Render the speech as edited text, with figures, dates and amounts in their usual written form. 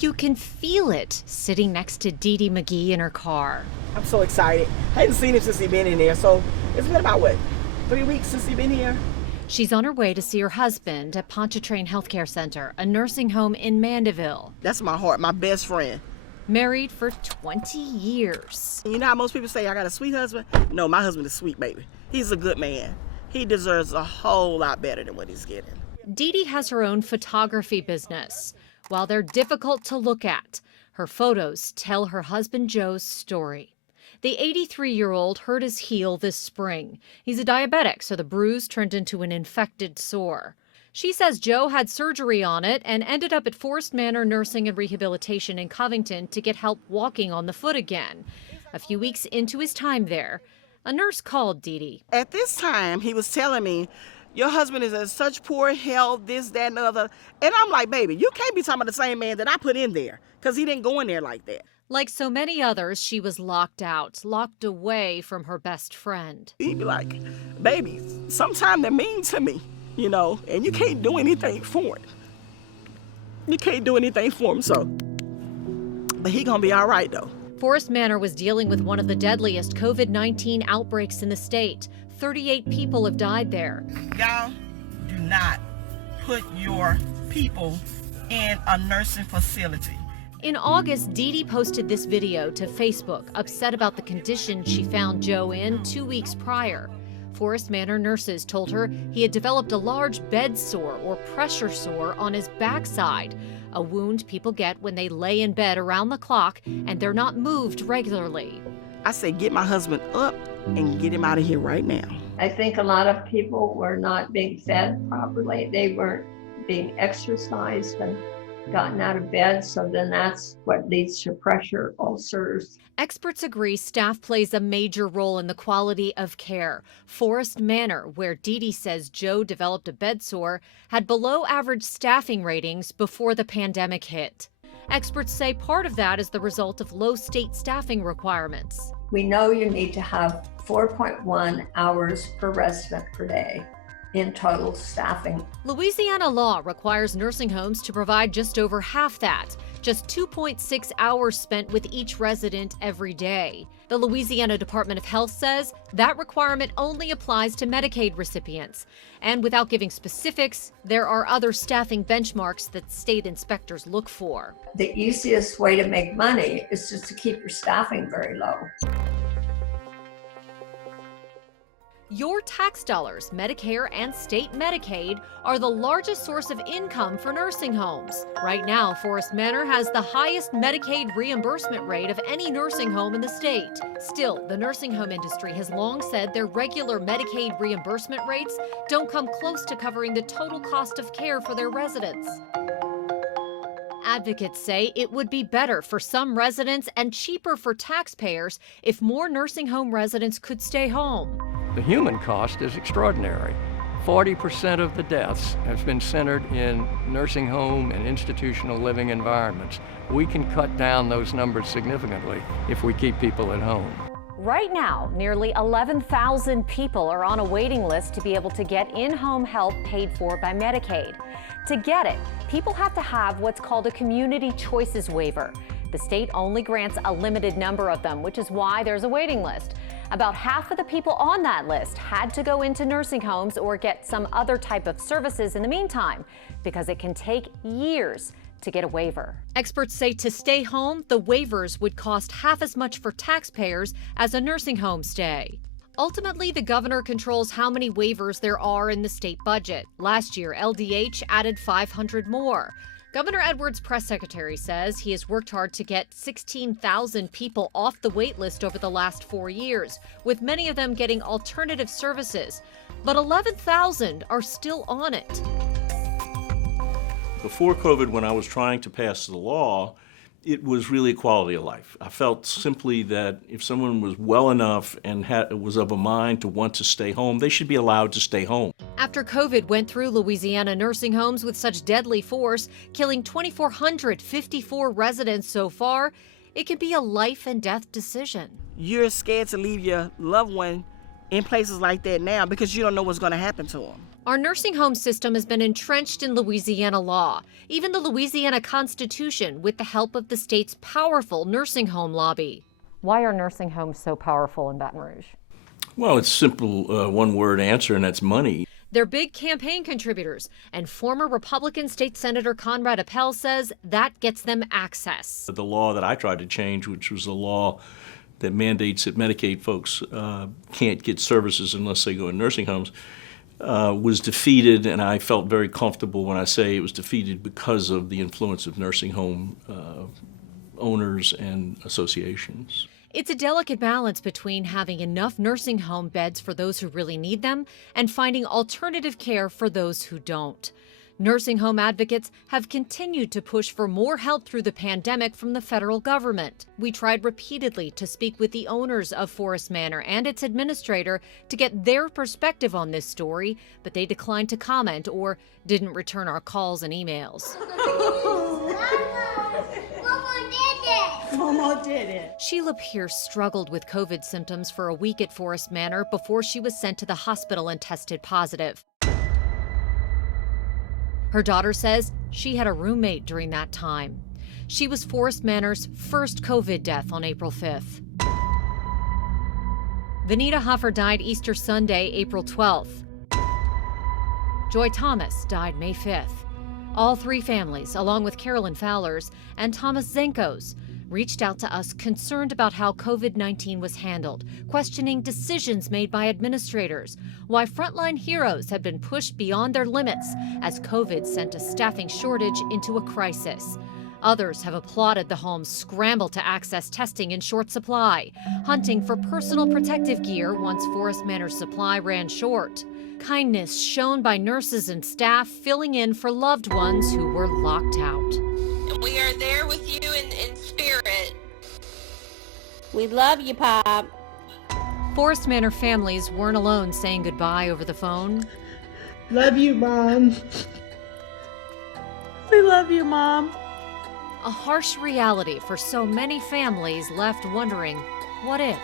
You can feel it sitting next to Dee Dee McGee in her car. I'm so excited. I hadn't seen him since he's been in there, so it's been about, 3 weeks since he's been here? She's on her way to see her husband at Pontchartrain Healthcare Center, a nursing home in Mandeville. That's my heart, my best friend. Married for 20 years. You know how most people say I got a sweet husband? No, my husband is sweet, baby. He's a good man. He deserves a whole lot better than what he's getting. Dee Dee has her own photography business. While they're difficult to look at, her photos tell her husband Joe's story. The 83-year-old hurt his heel this spring. He's a diabetic, so the bruise turned into an infected sore. She says Joe had surgery on it and ended up at Forest Manor Nursing and Rehabilitation in Covington to get help walking on the foot again. A few weeks into his time there, a nurse called Dee Dee. At this time, he was telling me, your husband is in such poor health, this, that, and the other. And I'm like, baby, you can't be talking about the same man that I put in there, because he didn't go in there like that. Like so many others, she was locked out, locked away from her best friend. He'd be like, baby, sometimes they're mean to me, and you can't do anything for it. You can't do anything for him, so. But he gonna be all right, though. Forest Manor was dealing with one of the deadliest COVID-19 outbreaks in the state. 38 people have died there. Y'all do not put your people in a nursing facility. In August, Dee Dee posted this video to Facebook, upset about the condition she found Joe in 2 weeks prior. Forest Manor nurses told her he had developed a large bed sore or pressure sore on his backside, a wound people get when they lay in bed around the clock and they're not moved regularly. I said, get my husband up and get him out of here right now. I think a lot of people were not being fed properly. They weren't being exercised and gotten out of bed, so then that's what leads to pressure ulcers. Experts agree staff plays a major role in the quality of care. Forest Manor, where Dee Dee says Joe developed a bed sore, had below average staffing ratings before the pandemic hit. Experts say part of that is the result of low state staffing requirements. We know you need to have 4.1 hours per resident per day in total staffing. Louisiana law requires nursing homes to provide just over half that, just 2.6 hours spent with each resident every day. The Louisiana Department of Health says that requirement only applies to Medicaid recipients. And without giving specifics, there are other staffing benchmarks that state inspectors look for. The easiest way to make money is just to keep your staffing very low. Your tax dollars, Medicare and state Medicaid, are the largest source of income for nursing homes. Right now, Forest Manor has the highest Medicaid reimbursement rate of any nursing home in the state. Still, the nursing home industry has long said their regular Medicaid reimbursement rates don't come close to covering the total cost of care for their residents. Advocates say it would be better for some residents and cheaper for taxpayers if more nursing home residents could stay home. The human cost is extraordinary. 40% of the deaths have been centered in nursing home and institutional living environments. We can cut down those numbers significantly if we keep people at home. Right now, nearly 11,000 people are on a waiting list to be able to get in-home help paid for by Medicaid. To get it, people have to have what's called a Community Choices Waiver. The state only grants a limited number of them, which is why there's a waiting list. About half of the people on that list had to go into nursing homes or get some other type of services in the meantime, because it can take years to get a waiver. Experts say to stay home, the waivers would cost half as much for taxpayers as a nursing home stay. Ultimately, the governor controls how many waivers there are in the state budget. Last year, LDH added 500 more. Governor Edwards' press secretary says he has worked hard to get 16,000 people off the wait list over the last 4 years, with many of them getting alternative services. But 11,000 are still on it. Before COVID, when I was trying to pass the law, it was really quality of life. I felt simply that if someone was well enough and was of a mind to want to stay home, they should be allowed to stay home. After COVID went through Louisiana nursing homes with such deadly force, killing 2,454 residents so far, it can be a life and death decision. You're scared to leave your loved one in places like that now because you don't know what's going to happen to them. Our nursing home system has been entrenched in Louisiana law, even the Louisiana Constitution, with the help of the state's powerful nursing home lobby. Why are nursing homes so powerful in Baton Rouge? Well, it's simple one-word answer, and that's money. They're big campaign contributors, and former Republican State Senator Conrad Appel says that gets them access. The law that I tried to change, which was a law that mandates that Medicaid folks can't get services unless they go in nursing homes, was defeated, and I felt very comfortable when I say it was defeated because of the influence of nursing home owners and associations. It's a delicate balance between having enough nursing home beds for those who really need them and finding alternative care for those who don't. Nursing home advocates have continued to push for more help through the pandemic from the federal government. We tried repeatedly to speak with the owners of Forest Manor and its administrator to get their perspective on this story, but they declined to comment or didn't return our calls and emails. Mama did it. Sheila Pierce struggled with COVID symptoms for a week at Forest Manor before she was sent to the hospital and tested positive. Her daughter says she had a roommate during that time. She was Forest Manor's first COVID death on April 5th. Vanita Hoffer died Easter Sunday, April 12th. Joy Thomas died May 5th. All three families, along with Carolyn Fowler's and Thomas Zenko's, reached out to us concerned about how COVID-19 was handled, questioning decisions made by administrators, why frontline heroes had been pushed beyond their limits as COVID sent a staffing shortage into a crisis. Others have applauded the home's scramble to access testing in short supply, hunting for personal protective gear once Forest Manor's supply ran short. Kindness shown by nurses and staff filling in for loved ones who were locked out. We are there with you in spirit. We love you, Pop. Forest Manor families weren't alone saying goodbye over the phone. Love you, Mom. We love you, Mom. A harsh reality for so many families left wondering, what if?